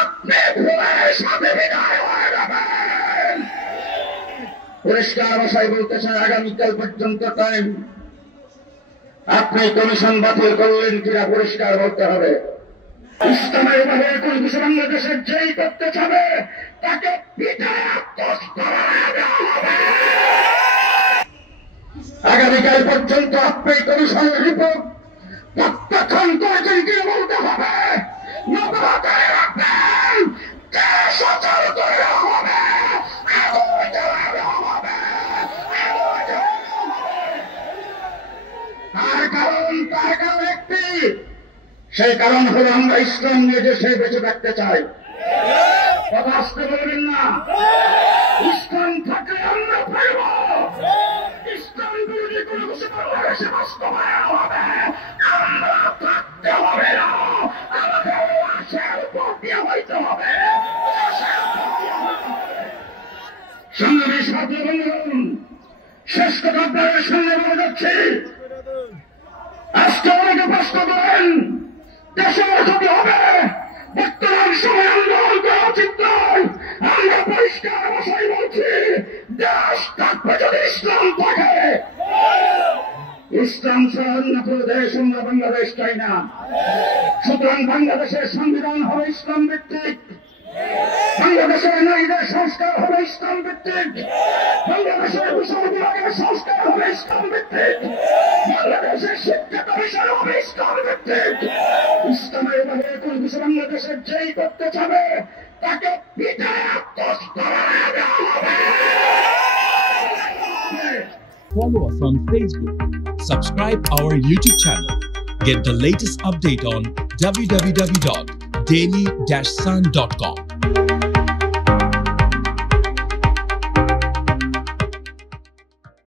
আপনি ভুলের সাথে বিদায় হয়ে যাবেন। পরিষ্কার ভাষায় বলতে চাই, আগামীকাল পর্যন্ত টাইম। আপনি কমিশন বাতিল করলেন কিনা পরিষ্কার বলতে হবে। ইসলামের ভাবে কোন কিছু বাংলাদেশের যেই করতে চাবে তাকে পিটায় আগামীকাল পর্যন্ত আপনি কমিশনের রিপোর্ট প্রত্যাখ্যান করেছেন কিনা বলতে হবে। তার কারণ একটি, সেই কারণ হলো আমরা ইসলাম নিয়ে দেশে বেঁচে থাকতে চাই। কথা আসতে বলবেন না। ইসলাম থাকলে আমরা পারব। ইসলাম বিরোধী কোনো কিছু বাংলাদেশে বাস্তবায়ন হবে, আমরা থাকতে হবে না। আমাদের আশার উপর দিয়ে হইতে হবে। সংগ্রামী ছাত্র বন্ধুগণ, শেষ কথা আপনাদের সামনে বলে যাচ্ছি। আজকে অনেকে প্রশ্ন করেন দেশে যদি হবে, বর্তমান সময় আন্দোলন করা উচিত নয়। আমরা পরিষ্কার ভাষায় বলছি, দেশ থাকবে যদি ইসলাম থাকে। ইসলাম ছাড়া অন্য কোনো দেশ আমরা বাংলাদেশ চাই না। সুতরাং বাংলাদেশের সংবিধান হবে ইসলাম ভিত্তিক, বাংলাদেশের নারীদের সংস্কার হবে ইসলাম ভিত্তিক, বাংলাদেশের বিচার বিভাগের সংস্কার হবে ইসলাম ভিত্তিক, বাংলাদেশের শিক্ষা কমিশন হবে ইসলাম ভিত্তিক। ইসলামের বাইরে কোন কিছু বাংলাদেশের যেই করতে চাবে তাকে পিটায় Follow us on Facebook. Subscribe our YouTube channel. Get the latest update on www.daily-sun.com.